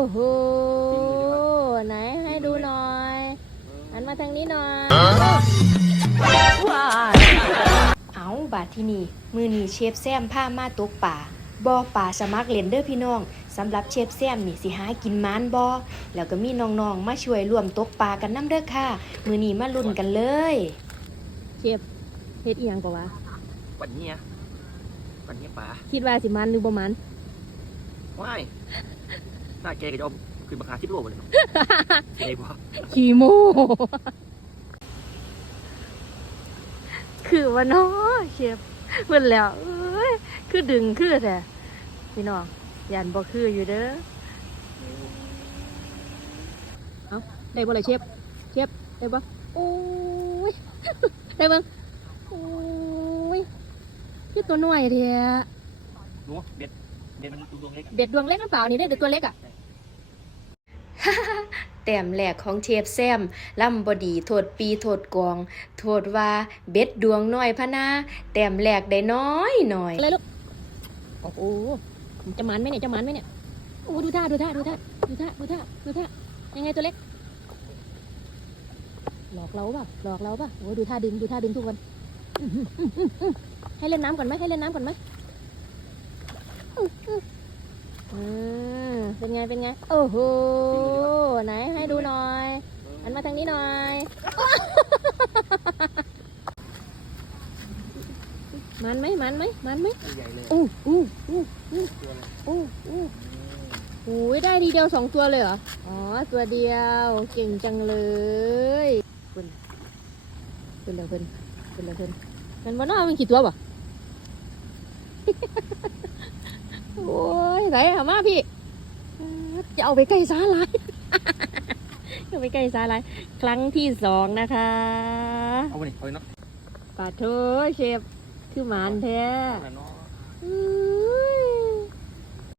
โอ้โห ไหนให้ดูหน่อยหันมาทางนี้หน่อยเอาบาดที่นี่ มือนีเชฟแซมผ้ามาตกป่าบ่อป่าสมัครเล่นเด้อพี่น้องสำหรับเชฟแซมนี่สิหากินมานบ่แล้วก็มีน้องๆมาช่วยร่วมตกป่ากันนํเด้อค่ะ มือนีมาลุ้นกันเลย เชฟเฮ็ดอีหยังปะวะวันเนี้ยวันเนี้ยป๋าคิดว่าสิมันหรือบ่มันว้าย หน้าแกก็จะเอาคืนราคาที่โลกเลยเนาะเจ๊บ่ขี้โมคือว่าน้อเชฟเพิ่นแล้วเอ้ยคือดึงคือแต่พี่น้องยันบ่คืออยู่เด้อเอาได้บ่ล่ะเชฟเชฟได้บ่โอ้ยได้เบิ่งโอ้ยคือตัวน้อยแท้หนูเบ็ดเบ็ดมันดูดวงเล็กอะเบ็ดดวงเล็กหรือเปล่านี่ได้เด็กตัวเล็กอะ แต้มแรกของเชฟแซมล่ำบดีโทษปีโทษกอง โทษว่าเบ็ดดวงน้อยพะนาแต้มแรกได้น้อยหน่อยเลยลูกโอ้โหจะมันไหมเนี่ยจะมันไหมเนี่ยโอ้ดูท่าดูท่าดูท่าดูท่าดูท่าดูท่ายังไงตัวเล็ก หลอกเราป่ะหลอกเราป่ะโอ้ดูท่าดึงดูท่าดึงทุกคนให้เล่นน้ำก่อนไหมให้เล่นน้ำก่อนไหมอื้ออ เป็นไง เป็นไง โอ้โห ไหนให้ดูหน่อยหันมาทางนี้หน่อย มันไหมมันไหมมันไหมใหญ่เลยอู้อู้อู้อู้อู้อู้โอ้ยได้ทีเดียวสองตัวเลยเหรอ อ๋อ ตัวเดียว เก่งจังเลยเพิ่นเพิ่นแล้วเพิ่นเพิ่นแล้วเพิ่นมันบ่น่ามันกี่ตัวบ่โอ้ยไหนเอามาพี่ จะเอาไปใกล้สาลายเอาไปใกล้สาลายครั้งที่สองนะคะเอาไปนี่เอาไปเนาะปาโทเชฟคือหมานแท้